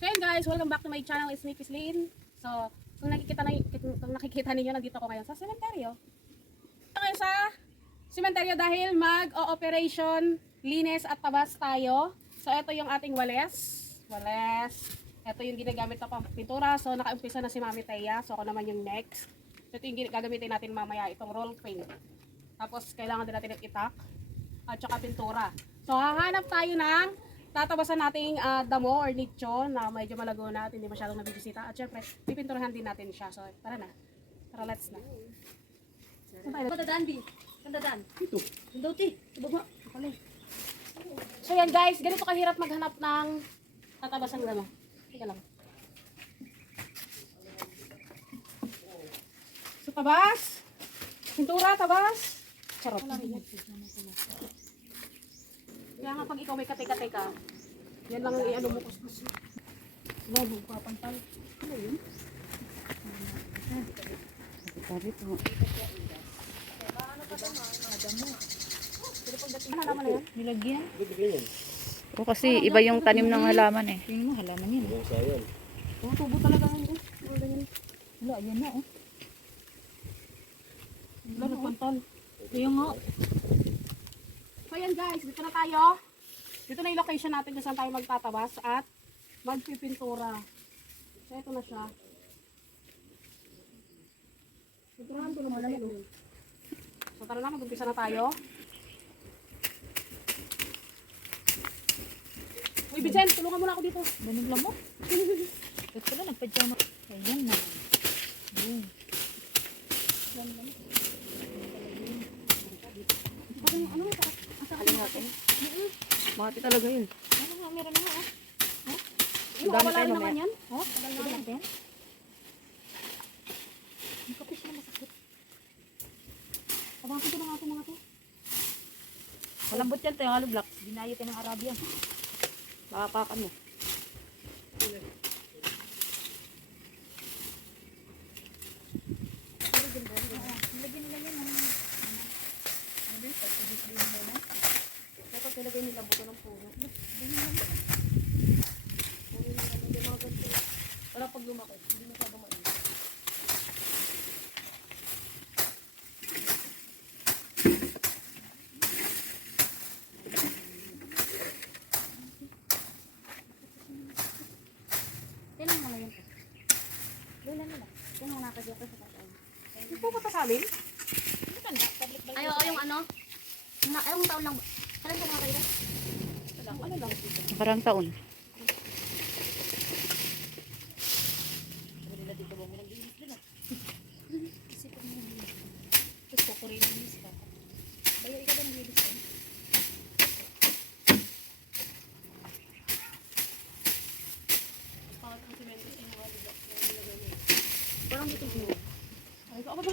So yun guys, welcome back to my channel, it's Nikki's Lane. So, kung nakikita, na, kung nakikita ninyo, nandito ako ngayon sa sementeryo. Ito ngayon sa sementeryo dahil mag-o-operation, linis at tabas tayo. So ito yung ating wales. Wales. Ito yung ginagamit na pang pintura. So nakaumpisa na si Mami Teya. So ako naman yung next. So ito yung gagamitin natin mamaya, itong roll paint. Tapos kailangan din natin itak at saka pintura. So hahanap tayo ng tatabasan nating ah, damo or nicho na medyo malago na at hindi masyadong nabibisita. At syempre, pipinturahan din natin siya. So tara na. Tara, let's na. Saan tayo? Kadadaan, Bi. Kadadaan. Ito. Yung daw, ti. Sa baba. Pala. So yan guys, ganito kahirap maghanap ng tatabasan damo. Teka lang. So tabas. Pintura, tabas. Charot. Kaya nga pag ikaw may kate-kate ka, yan lang ang i-ano mo kuskus. Labo, papantal. Ano yun? Ano naman na yan? Nilagyan. O kasi iba yung tanim ng halaman eh. Tingin mo, halaman yan. Yung sayon. Oh, tubo talaga yun. eh. Ganyan. Wala, yan na, oh. Lalo, pantal. Yung nga. So yan guys, dito na tayo. Dito na yung location natin kung saan tayo magtatabas at magpipintura. So ito na siya. Pinturahan ko naman yun. oh. So tara na, mag-umpisa na tayo. Uy, Vicen, tulungan mo na ako dito. Banig lang mo. Ba't pala nagpadyama? Ayan na. Boom. Ano, ano, asa Alin natin? Mati talaga yun. Ano nga, meron na nga, oh. Yung Dami wala tayo rin mamaya. naman yan. Oh, tagal na natin. Ang kapis na masakit. Tabasin ko na nga ito mga to. Malambot yan, tayo halo blocks. Dinayo tayo ng Arabian. Makapakan mo. Nilagyan nila yan, oh. Ano ba yun? Pag-ibig mo Dapat nilagay nila buto ng puno. Wala pag lumaki. Hindi mo masyadong mainit. Tingnan mo na yun. Wala nila. Tingnan mo nakadyo ko sa tatay. Hindi po ba sa yung ano? Na, ayong taon lang.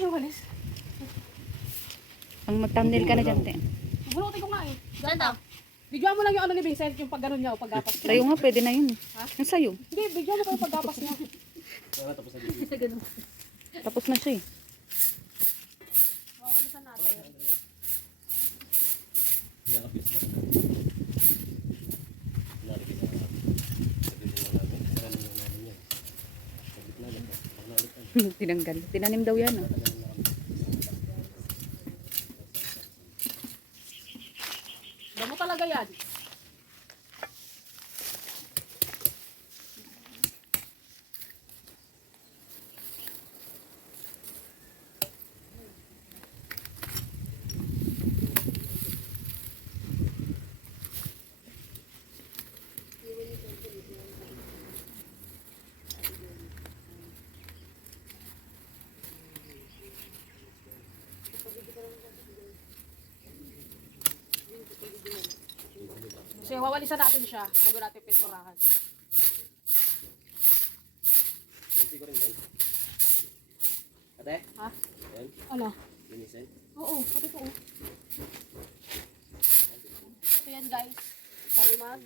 Yung walis? Ang mag-thumbnail ka na dyan, te. Bunutin ko nga eh. Saan daw? Bigyan mo lang yung ano ni Vincent, yung pag ganun niya o paggapas niya. Sa'yo nga, pwede na yun. Ha? Yung sa'yo. Hindi, bigyan mo ko yung paggapas niya. Wala tapos na dito. Ganun. Tapos na siya eh. Wawalisan natin. Yan. Pag nalitan. Tinanggal. Tinanim daw yan. Oh. Damo talaga yan. So, wawalisan natin siya bago natin pinturahan. Hindi ko rin yan. Ate? Ha? Yan. Ano? Linisin. Oo, pati po. oh. So yan guys, tayo mag.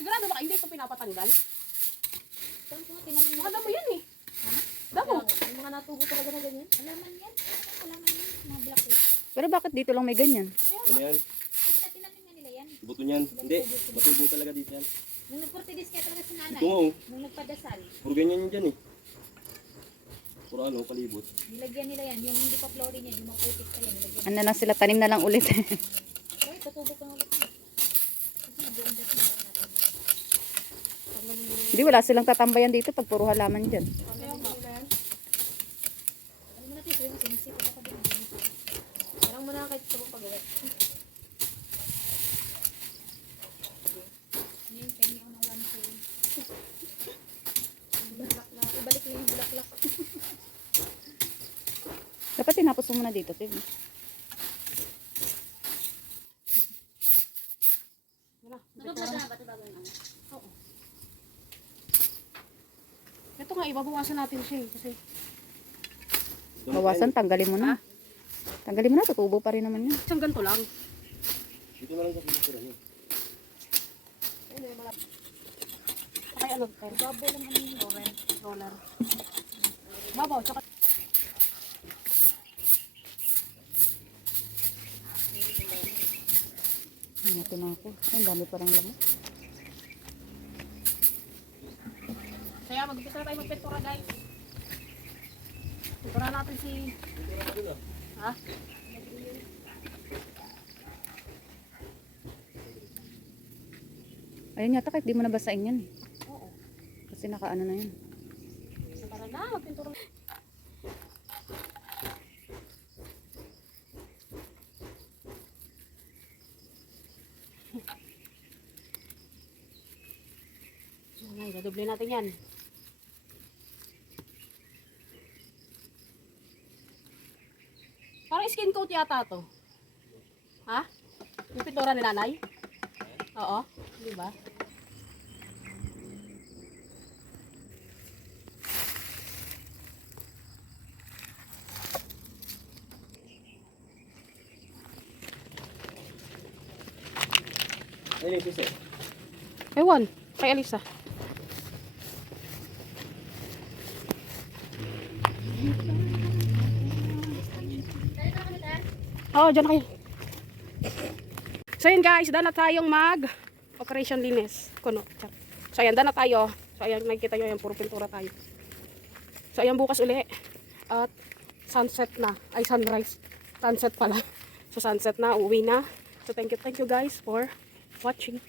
Sigurado ba hindi ito pinapatanggal? Saan ko nga tinamin Mga damo yan eh. Damo. Yung mga natubo talaga na ganyan. Alaman yan. Alaman yan. Mga black black. Pero bakit dito lang may ganyan? Ano yan? Nga. Buto niyan. Hindi. Matubo talaga dito yan. Nung nagportidis kaya talaga si nanay. Ito nga oh. Nung nagpadasal. Puro ganyan yan dyan eh. Puro ano, palibot. Nilagyan nila yan. Yung hindi pa flooring yan. Yung maputik pa yan. Nilagyan. Ano lang sila, tanim na lang ulit. Ay, tutubo ko na ulit. Hindi, wala silang tatambayan dito pag puro halaman dyan. Kaya mo ulan. Alam mo natin, yung sinisipot ako din. Parang mo na kahit sa pag-uwi. Ngayon, kaya ako ng one day. Bulaklak. Ibalik mo yung bulaklak. Dapat tinapos mo muna dito, Tim. Ito ano? Ito nga, ibabawasan natin siya eh. Kasi Bawasan, tanggalin mo na. Tanggalin mo na, tutubo pa rin naman yun. isang ganito lang. Dito na lang sa pintura niyo. Ay, ano, babo lang roller. Roller. Babaw, tsaka Na ako. Ay, dami parang lamok. Kaya mag-umpisa na tayo magpintura guys. Pintura natin si... Ha? Ayun yata, kahit di mo nabasain yan. eh. Oo. Kasi nakaano na yun. Tara na, magpintura. Ay, dadoble natin yan. Parang skin coat yata to. Ha? Yung pintura ni nanay? Oo. Di ba? Ewan. Kay Alisa. Oh, dyan kayo. So yun guys, daan na tayong mag Operation Linis. Kuno. So ayan, daan na tayo. So ayan, nakikita nyo yan, puro pintura tayo. So ayan, bukas uli. At sunset na. Ay, sunrise. Sunset pala. So sunset na, uwi na. So thank you, thank you guys for watching.